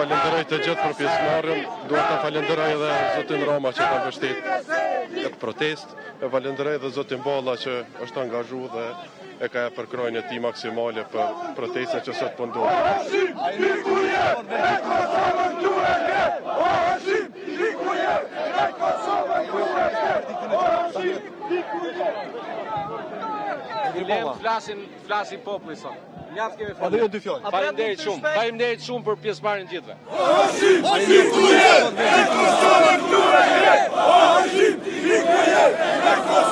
falenderoj të gjithë për pjesëmarrjen, dua ta falenderoj edhe zotin Roma që ka mbështetur këtë protestë, e falenderoj edhe zotin Bolla që është angazhuar dhe e ka përkrojnë e ti maksimale për protestën që sot po ndodh. Flasin populli sot. Mjaft kemi folur. Dy fjalë. Faleminderit shumë për pjesëmarrjen gjithëve. Kosovën